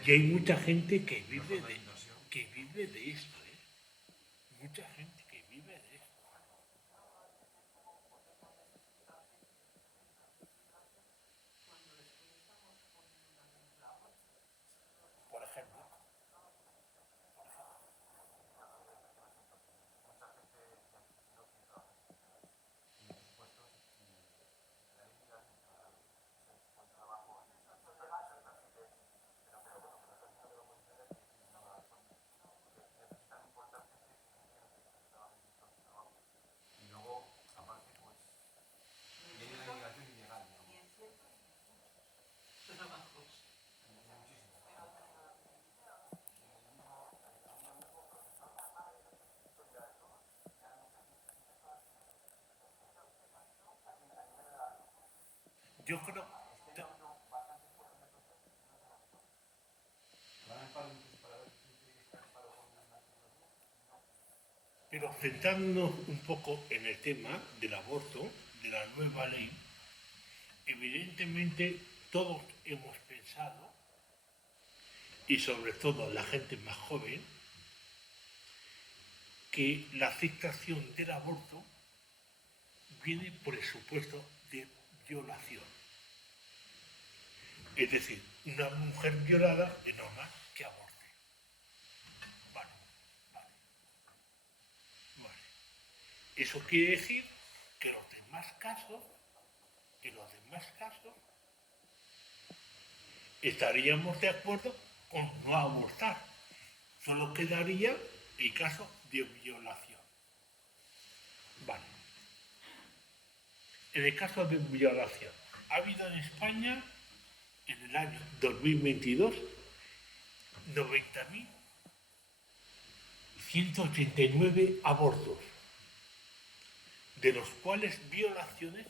Y hay mucha gente que los vive fondos de de, inversión. que vive de esto, ¿eh? Mucha gente que vive de esto. Por ejemplo, Mucha gente ya no quiere trabajar en impuestos y la idea es buen trabajo en esos perfiles, pero bueno, pero también lo veo muy claro que no va a porque necesitan importar gente que trabaje en estos trabajos. Y luego, aparte, pues, y hay una inmigración ilegal, digamos. yo creo, pero centrándonos un poco en el tema del aborto, de la nueva ley, evidentemente todos hemos pensado, y sobre todo la gente más joven, que la aceptación del aborto viene por el supuesto de violación. Es decir, una mujer violada es normal que aborte. Vale, vale, vale. Eso quiere decir que en los demás casos, estaríamos de acuerdo con no abortar. Solo quedaría el caso de violación. Vale. En el caso de violación, ha habido en España, en el año 2022, 90.189 abortos, de los cuales violaciones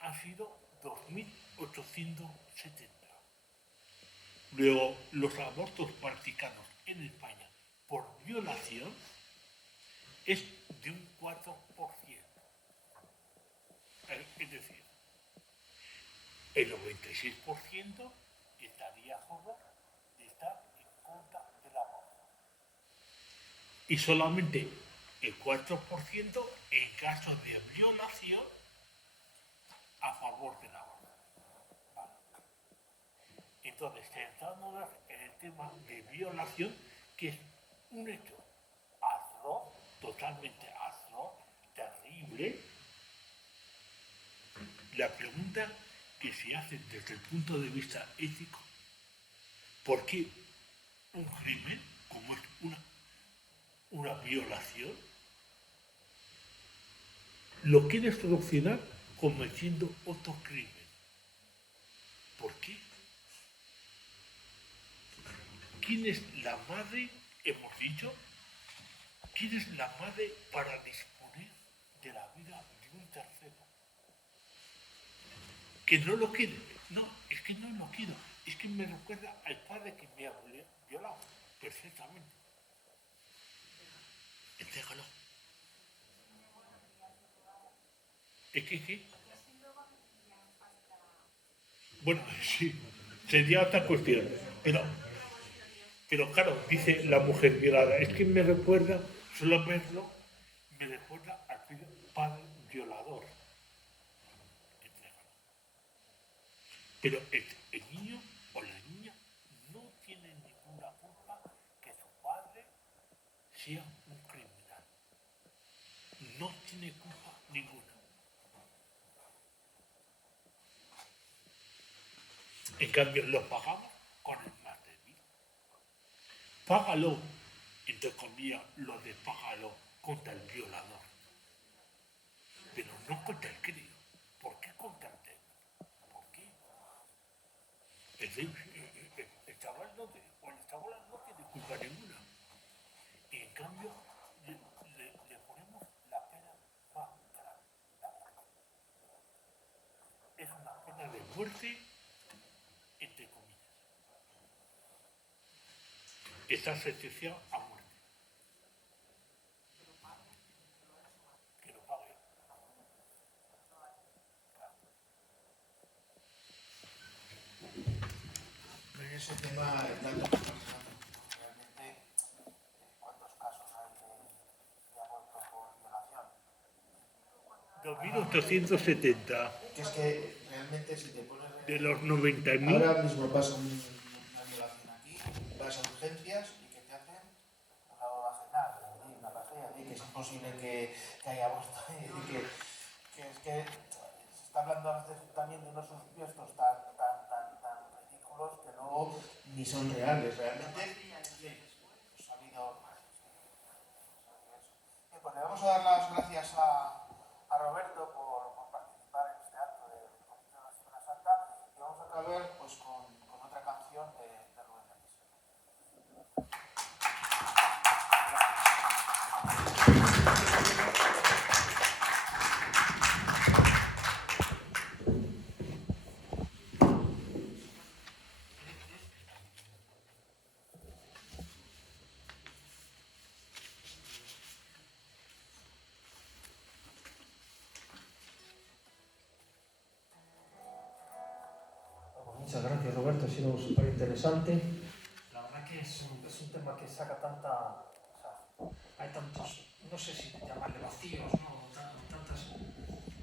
han sido 2.870. Luego, los abortos practicados en España por violación es de un 4%. Es decir, el 96% estaría a favor de estar en contra del aborto. Y solamente el 4% en caso de violación a favor del aborto. Vale. Entonces, centrándonos en el tema de violación, que es un hecho atroz, totalmente atroz, terrible, la pregunta que se hace desde el punto de vista ético, ¿por qué un crimen como es una violación lo quiere solucionar cometiendo otro crimen? ¿Por qué? ¿Quién es la madre, hemos dicho, quién es la madre para disponer de la vida de un tercero? Que no lo quiere. No, es que no lo quiero. Es que me recuerda al padre que me ha violado. Perfectamente. Entrégalo. ¿Es que? Bueno, sí, sería otra cuestión. Pero claro, dice la mujer violada, es que me recuerda, solo verlo, me recuerda al padre violador. Entrégalo. Pero el niño o la niña no tiene ninguna culpa que su padre sea un criminal. No tiene culpa ninguna. En cambio, lo pagamos con el más débil. Págalo, entre comillas, lo de págalo contra el violador. Pero no contra el crío. ¿Por qué contra el débil? ¿Por qué? El chaval no tiene culpa ninguna. Y en cambio, le ponemos la pena más grave. Es una pena pena de muerte, entre comillas. Está sentenciado a muerte. Que lo pague. En ese tema, el dato que estamos dando, realmente, ¿cuántos casos hay de aborto por violación? 2.870 Que es que realmente si te pones... de los 90.000. Ahora mismo pasa una violación aquí, vas a urgencias y ¿qué te hacen? Una vaginal, una vagina, que es imposible que haya aborto y que es que se está hablando a veces también de unos supuestos tan ridículos que luego ni son reales, realmente. Sí, pues ha habido... Bien, pues le vamos a dar las gracias a Roberto por participar en este acto del Comité de la Semana Santa y vamos a acabar pues, con otra canción de Rubén Denis. Muchas gracias, Roberto, ha sido súper interesante. La verdad que es un tema que saca tanta... O sea, hay tantos, no sé si llamarle vacíos, ¿no?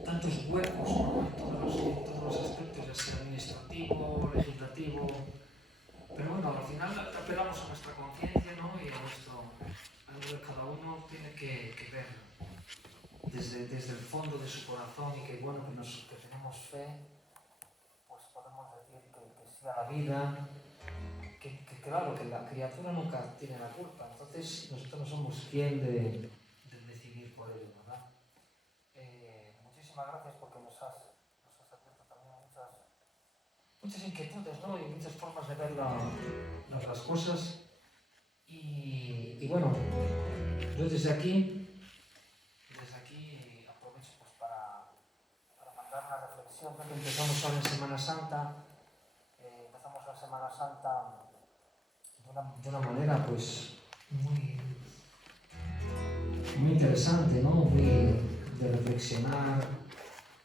Tantos huecos, ¿no? En todos los aspectos, ya sea administrativo, legislativo. Pero bueno, al final apelamos a nuestra conciencia, ¿no? Y a lo que cada uno tiene que ver desde el fondo de su corazón y que, bueno, que tenemos fe. Pues podemos decir que sí a la vida, que claro, que la criatura nunca tiene la culpa, entonces nosotros no somos quien de decidir por ello, ¿verdad? Muchísimas gracias porque nos has abierto también muchas inquietudes, ¿no? Y muchas formas de ver las cosas. Y bueno, yo desde aquí aprovecho pues para mandar una reflexión, que empezamos ahora en Semana Santa. Empezamos la Semana Santa de una manera pues muy interesante, ¿no? Muy de reflexionar,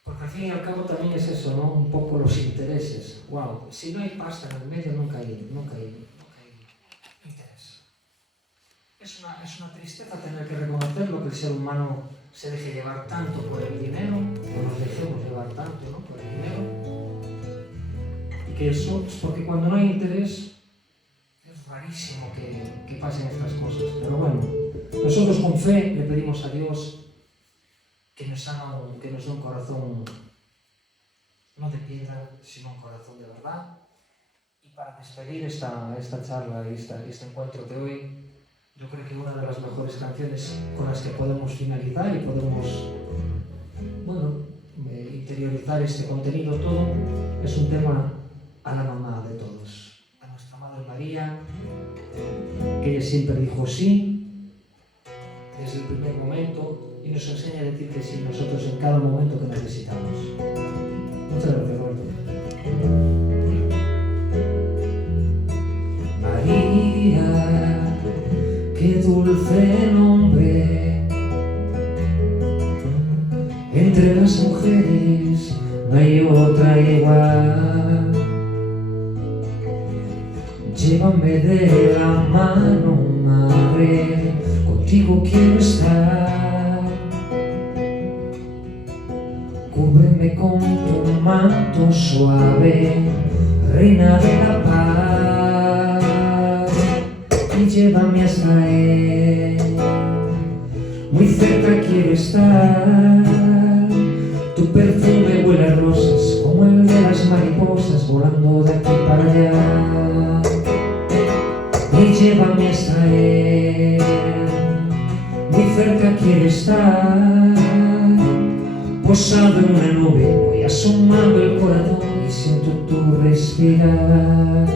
porque al fin y al cabo también es eso, ¿no? Un poco los intereses. Wow, si no hay pasta en el medio nunca hay interés. Es una tristeza tener que reconocerlo, que el ser humano se deje llevar tanto por el dinero, o nos dejemos llevar tanto, ¿no? Por el dinero. Y que eso es porque cuando no hay interés es rarísimo que pasen estas cosas. Pero bueno, nosotros con fe le pedimos a Dios que nos dé un corazón no de piedra, sino un corazón de verdad. Y para despedir esta charla y este encuentro de hoy, yo creo que una de las mejores canciones con las que podemos finalizar y podemos, interiorizar este contenido todo, es un tema a la mamá de todos, a nuestra Madre María, que ella siempre dijo sí, desde el primer momento, y nos enseña a decir que sí nosotros en cada momento que necesitamos. Muchas gracias, Roberto. María, qué dulce nombre, entre las mujeres no hay otra igual. Llévame de la mano, madre, contigo quiero estar. Cúbreme con tu manto suave, reina de la paz, y llévame hasta él. Muy cerca quiero estar, tu perfume huele a rosas como el de las mariposas volando de aquí para allá. Y llévame hasta él, muy cerca quiero estar, posado en una nube, voy asomando el corazón y siento tu respirar.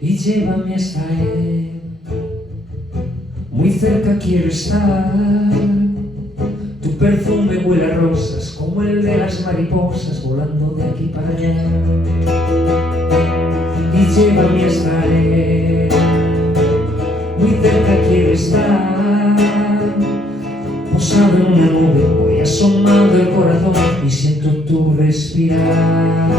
y llévame hasta él. Muy cerca quiero estar, tu perfume huele a rosas como el de las mariposas volando de aquí para allá. Y llévame hasta él, muy cerca quiero estar, posado en una nube, voy asomando el corazón y siento tu respirar.